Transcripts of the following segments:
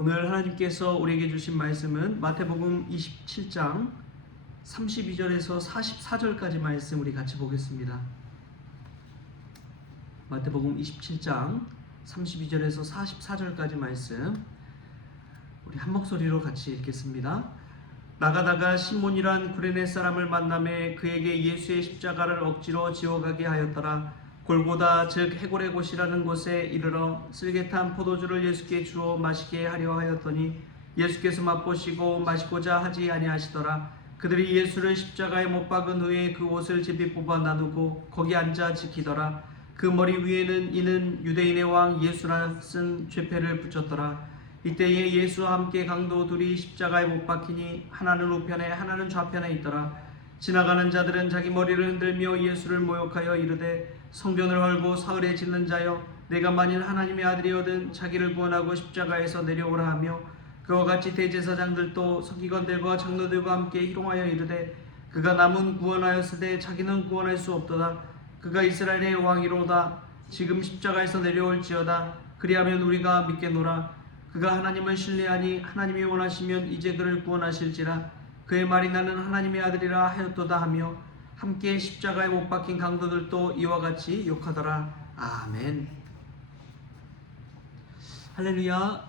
오늘 하나님께서 우리에게 주신 말씀은 마태복음 27장 32절에서 44절까지 말씀 우리 같이 보겠습니다. 마태복음 27장 32절에서 44절까지 말씀 우리 한 목소리로 같이 읽겠습니다. 나가다가 시몬이란 구레네 사람을 만나매 그에게 예수의 십자가를 억지로 지어가게 하였더라. 골고다 즉 해골의 곳이라는 곳에 이르러 쓸개탄 포도주를 예수께 주어 마시게 하려 하였더니 예수께서 맛보시고 마시고자 하지 아니하시더라. 그들이 예수를 십자가에 못 박은 후에 그 옷을 제비 뽑아 나누고 거기 앉아 지키더라. 그 머리 위에는 이는 유대인의 왕 예수라 쓴 죄패를 붙였더라. 이때에 예수와 함께 강도 둘이 십자가에 못 박히니 하나는 우편에 하나는 좌편에 있더라. 지나가는 자들은 자기 머리를 흔들며 예수를 모욕하여 이르되 성전을 헐고 사흘에 짓는 자여 내가 만일 하나님의 아들이거든 자기를 구원하고 십자가에서 내려오라 하며 그와 같이 대제사장들도 서기관들과 장로들과 함께 희롱하여 이르되 그가 남은 구원하였으되 자기는 구원할 수 없도다. 그가 이스라엘의 왕이로다. 지금 십자가에서 내려올지어다. 그리하면 우리가 믿겠노라. 그가 하나님을 신뢰하니 하나님이 원하시면 이제 그를 구원하실지라. 그의 말이 나는 하나님의 아들이라 하였도다 하며 함께 십자가에 못 박힌 강도들도 이와 같이 욕하더라. 아멘. 할렐루야.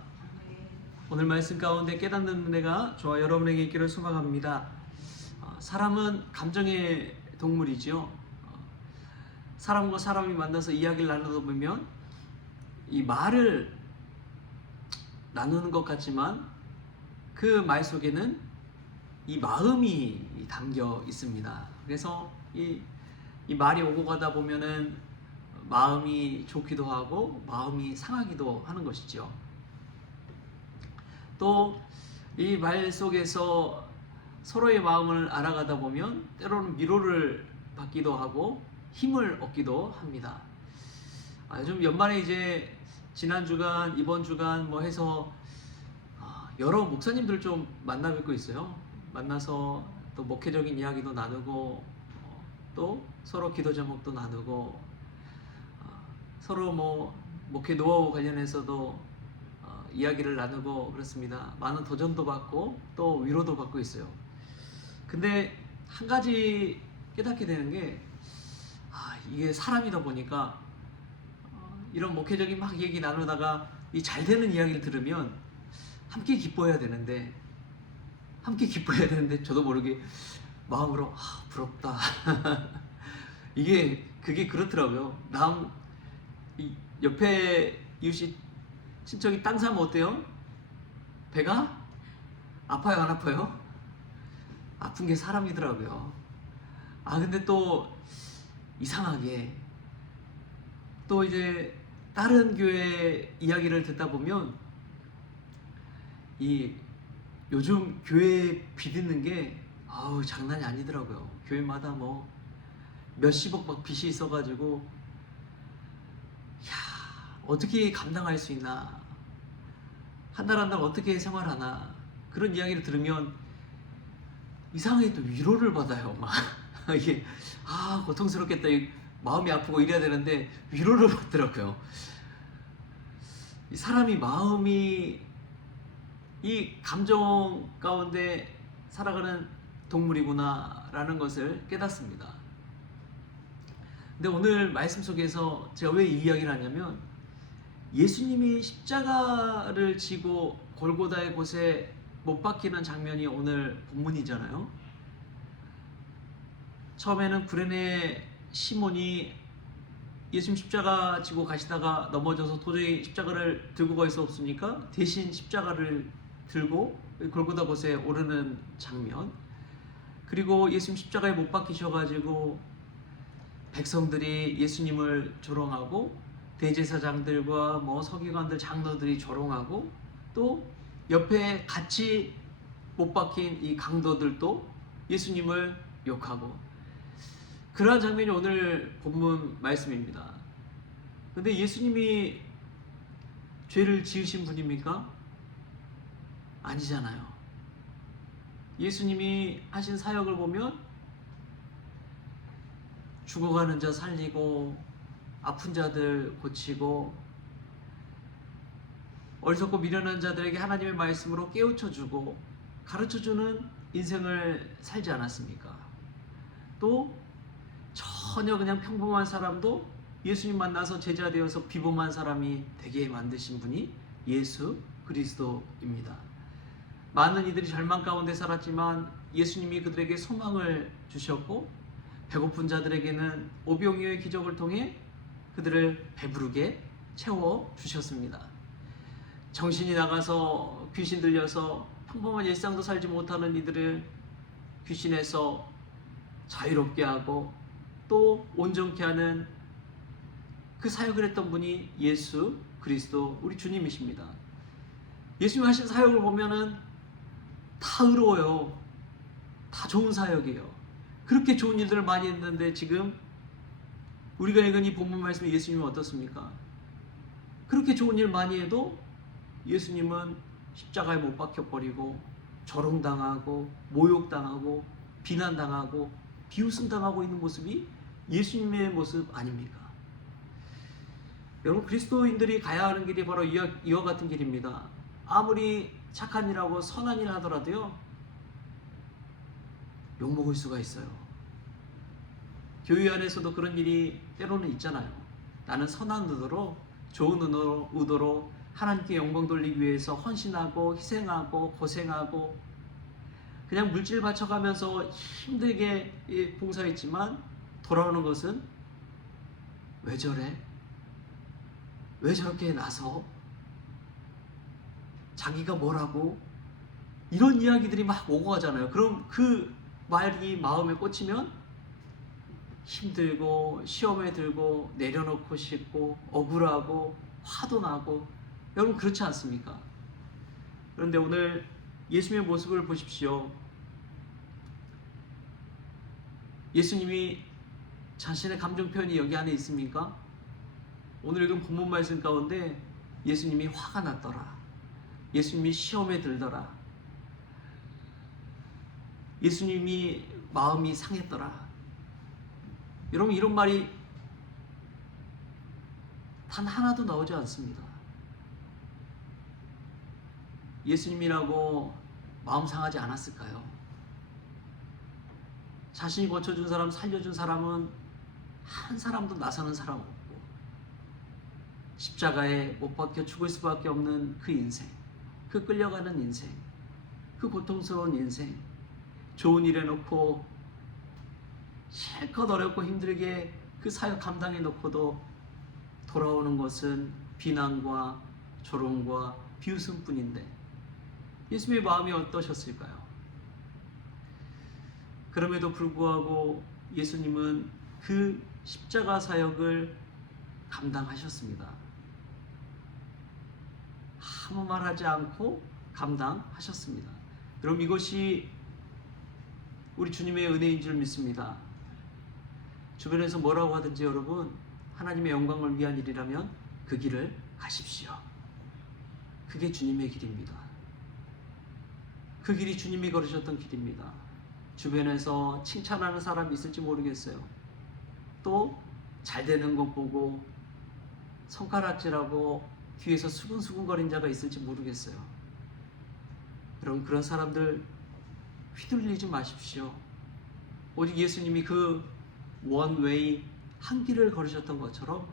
오늘 말씀 가운데 깨닫는 은혜가 저와 여러분에게 있기를 소망합니다. 사람은 감정의 동물이죠. 사람과 사람이 만나서 이야기를 나누다 보면 이 말을 나누는 것 같지만 그 말 속에는 이 마음이 담겨 있습니다. 그래서 이 말이 오고 가다 보면은 마음이 좋기도 하고 마음이 상하기도 하는 것이죠. 또 이 말 속에서 서로의 마음을 알아가다 보면 때로는 위로를 받기도 하고 힘을 얻기도 합니다. 요즘 연말에 이제 지난 주간, 이번 주간 뭐 해서 여러 목사님들 좀 만나 뵙고 있어요. 만나서 또 목회적인 이야기도 나누고 또 서로 기도 제목도 나누고 서로 뭐 목회 노하우 관련해서도 이야기를 나누고 그렇습니다. 많은 도전도 받고 또 위로도 받고 있어요. 근데 한 가지 깨닫게 되는 게 이게 사람이다 보니까 이런 목회적인 막 얘기 나누다가 이 잘 되는 이야기를 들으면 함께 기뻐해야 되는데 저도 모르게 마음으로 부럽다. 그게 그렇더라고요. 옆에 이웃이 친척이 땅 사면 어때요? 배가 아파요, 안 아파요? 아픈 게 사람이더라고요. 근데 또 이상하게 또 이제 다른 교회 이야기를 듣다 보면 요즘 교회 빚있는 게 장난이 아니더라고요. 교회마다 뭐 몇십억 막 빚이 있어가지고 어떻게 감당할 수 있나, 한 달 한 달 어떻게 생활하나, 그런 이야기를 들으면 이상하게 또 위로를 받아요. 막 이게 고통스럽겠다, 마음이 아프고 이래야 되는데 위로를 받더라고요. 이 사람이 마음이 이 감정 가운데 살아가는 동물이구나 라는 것을 깨닫습니다. 근데 오늘 말씀 속에서 제가 왜 이 이야기를 하냐면 예수님이 십자가를 지고 골고다의 곳에 못 박히는 장면이 오늘 본문이잖아요. 처음에는 구레네 시몬이 예수님 십자가 지고 가시다가 넘어져서 도저히 십자가를 들고 갈 수 없으니까 대신 십자가를 들고 골고다 곳에 오르는 장면, 그리고 예수님 십자가에 못 박히셔가지고 백성들이 예수님을 조롱하고 대제사장들과 뭐 서기관들, 장로들이 조롱하고 또 옆에 같이 못 박힌 이 강도들도 예수님을 욕하고, 그러한 장면이 오늘 본문 말씀입니다. 근데 예수님이 죄를 지으신 분입니까? 아니잖아요. 예수님이 하신 사역을 보면 죽어가는 자 살리고 아픈 자들 고치고 어리석고 미련한 자들에게 하나님의 말씀으로 깨우쳐주고 가르쳐주는 인생을 살지 않았습니까? 또 전혀 그냥 평범한 사람도 예수님 만나서 제자 되어서 비범한 사람이 되게 만드신 분이 예수 그리스도입니다. 많은 이들이 절망 가운데 살았지만 예수님이 그들에게 소망을 주셨고 배고픈 자들에게는 오병이어의 기적을 통해 그들을 배부르게 채워 주셨습니다. 정신이 나가서 귀신 들려서 평범한 일상도 살지 못하는 이들을 귀신에서 자유롭게 하고 또 온전케 하는 그 사역을 했던 분이 예수 그리스도 우리 주님이십니다. 예수님 하신 사역을 보면은 다 의로워요. 다 좋은 사역이에요. 그렇게 좋은 일들을 많이 했는데 지금 우리가 읽은 이 본문 말씀에 예수님은 어떻습니까? 그렇게 좋은 일 많이 해도 예수님은 십자가에 못 박혀버리고 조롱당하고 모욕당하고 비난당하고 비웃음당하고 있는 모습이 예수님의 모습 아닙니까? 여러분, 그리스도인들이 가야 하는 길이 바로 이와 같은 길입니다. 아무리 착한 일하고 선한 일 하더라도요, 욕먹을 수가 있어요. 교회 안에서도 그런 일이 때로는 있잖아요. 나는 선한 의도로, 좋은 의도로 하나님께 영광 돌리기 위해서 헌신하고 희생하고 고생하고 그냥 물질 바쳐가면서 힘들게 봉사했지만 돌아오는 것은 왜 저래? 왜 저렇게 나서? 자기가 뭐라고? 이런 이야기들이 막 오고 가잖아요. 그럼 그 말이 마음에 꽂히면 힘들고 시험에 들고 내려놓고 싶고 억울하고 화도 나고, 여러분 그렇지 않습니까? 그런데 오늘 예수님의 모습을 보십시오. 예수님이 자신의 감정 표현이 여기 안에 있습니까? 오늘 읽은 본문 말씀 가운데 예수님이 화가 났더라, 예수님이 시험에 들더라, 예수님이 마음이 상했더라. 여러분, 이런 말이 단 하나도 나오지 않습니다. 예수님이라고 마음 상하지 않았을까요? 자신이 고쳐준 사람, 살려준 사람은 한 사람도 나서는 사람 없고 십자가에 못 박혀 죽을 수밖에 없는 그 인생, 그 끌려가는 인생, 그 고통스러운 인생, 좋은 일 해놓고 실컷 어렵고 힘들게 그 사역 감당해 놓고도 돌아오는 것은 비난과 조롱과 비웃음뿐인데 예수님의 마음이 어떠셨을까요? 그럼에도 불구하고 예수님은 그 십자가 사역을 감당하셨습니다. 아무 말 하지 않고 감당하셨습니다. 여러분, 이것이 우리 주님의 은혜인 줄 믿습니다. 주변에서 뭐라고 하든지 여러분, 하나님의 영광을 위한 일이라면 그 길을 가십시오. 그게 주님의 길입니다. 그 길이 주님이 걸으셨던 길입니다. 주변에서 칭찬하는 사람이 있을지 모르겠어요. 또 잘 되는 것 보고 손가락질하고 뒤에서 수근수근거린 자가 있을지 모르겠어요. 여러분, 그런 사람들 휘둘리지 마십시오. 오직 예수님이 그 원웨이 한 길을 걸으셨던 것처럼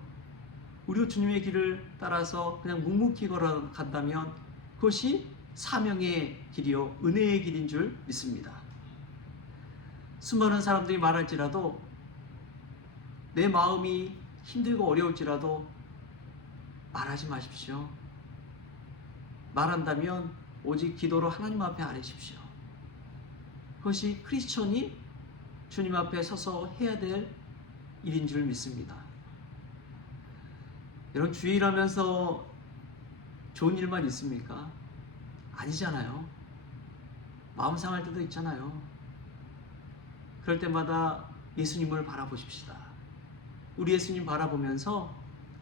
우리 주님의 길을 따라서 그냥 묵묵히 걸어간다면 그것이 사명의 길이요 은혜의 길인 줄 믿습니다. 수많은 사람들이 말할지라도, 내 마음이 힘들고 어려울지라도 말하지 마십시오. 말한다면 오직 기도로 하나님 앞에 아뢰십시오. 그것이 크리스천이 주님 앞에 서서 해야 될 일인 줄 믿습니다. 여러분, 주일하면서 좋은 일만 있습니까? 아니잖아요. 마음 상할 때도 있잖아요. 그럴 때마다 예수님을 바라보십시다. 우리 예수님 바라보면서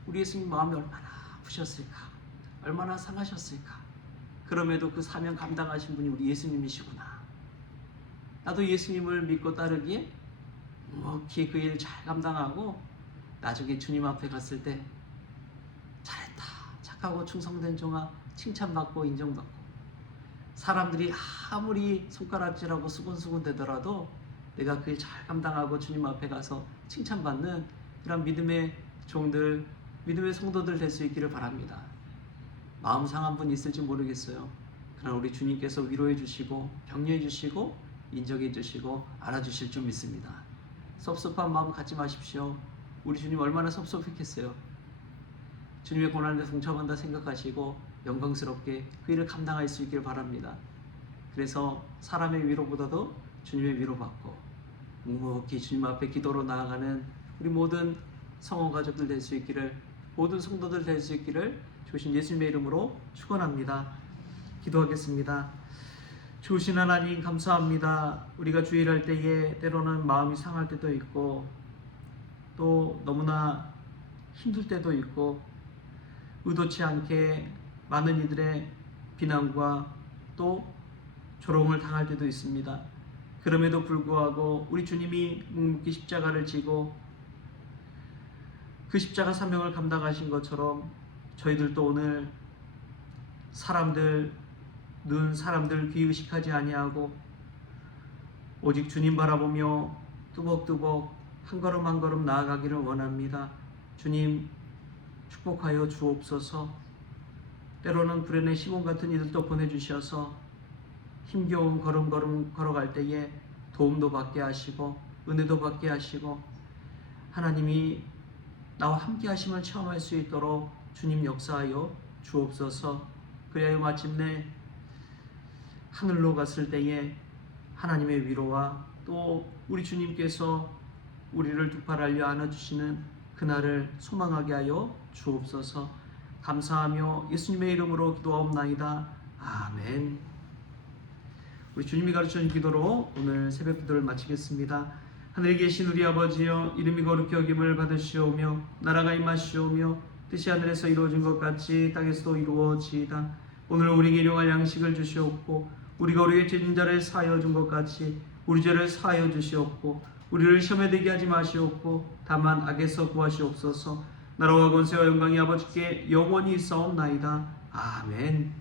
우리 예수님 마음이 얼마나 아프셨을까, 얼마나 상하셨을까. 그럼에도 그 사명 감당하신 분이 우리 예수님이시구나. 나도 예수님을 믿고 따르기에 묵묵히 그 일 잘 감당하고 나중에 주님 앞에 갔을 때 잘했다, 착하고 충성된 종아, 칭찬받고 인정받고, 사람들이 아무리 손가락질하고 수군수군 대더라도 내가 그게 잘 감당하고 주님 앞에 가서 칭찬받는 그런 믿음의 종들, 믿음의 성도들 될 수 있기를 바랍니다. 마음 상한 분 있을지 모르겠어요. 그러나 우리 주님께서 위로해 주시고 격려해 주시고 인정해 주시고 알아주실 줄 믿습니다. 섭섭한 마음 갖지 마십시오. 우리 주님 얼마나 섭섭했겠어요. 주님의 고난에 동참한다 생각하시고 영광스럽게 그 일을 감당할 수 있기를 바랍니다. 그래서 사람의 위로보다도 주님의 위로받고 묵묵히 주님 앞에 기도로 나아가는 우리 모든 성원 가족들 될 수 있기를, 모든 성도들 될 수 있기를 주신 예수님의 이름으로 축원합니다. 기도하겠습니다. 주신 하나님 감사합니다. 우리가 주일할 때에 때로는 마음이 상할 때도 있고 또 너무나 힘들 때도 있고 의도치 않게 많은 이들의 비난과 또 조롱을 당할 때도 있습니다. 그럼에도 불구하고 우리 주님이 묵묵히 십자가를 지고 그 십자가 사명을 감당하신 것처럼 저희들도 오늘 사람들 눈, 사람들 귀 의식하지 아니하고 오직 주님 바라보며 뚜벅뚜벅 한 걸음 한 걸음 나아가기를 원합니다. 주님 축복하여 주옵소서. 때로는 불행의 시몬 같은 이들도 보내주셔서 힘겨운 걸음걸음 걸어갈 때에 도움도 받게 하시고 은혜도 받게 하시고 하나님이 나와 함께 하심을 체험할 수 있도록 주님 역사하여 주옵소서. 그리하여 마침내 하늘로 갔을 때에 하나님의 위로와 또 우리 주님께서 우리를 두 팔 알려 안아주시는 그날을 소망하게 하여 주옵소서. 감사하며 예수님의 이름으로 기도하옵나이다. 아멘. 우리 주님이 가르쳐준 기도로 오늘 새벽 기도를 마치겠습니다. 하늘에 계신 우리 아버지여, 이름이 거룩히 여김을 받으시오며 나라가 임하시오며 뜻이 하늘에서 이루어진 것 같이 땅에서도 이루어지이다. 오늘 우리에게 일용할 양식을 주시옵고 우리가 우리의 죄진 자를 사하여 준 것 같이 우리 죄를 사하여 주시옵고 우리를 시험에 들게 하지 마시옵고 다만 악에서 구하시옵소서. 나라와 권세와 영광이 아버지께 영원히 있사옵나이다. 아멘.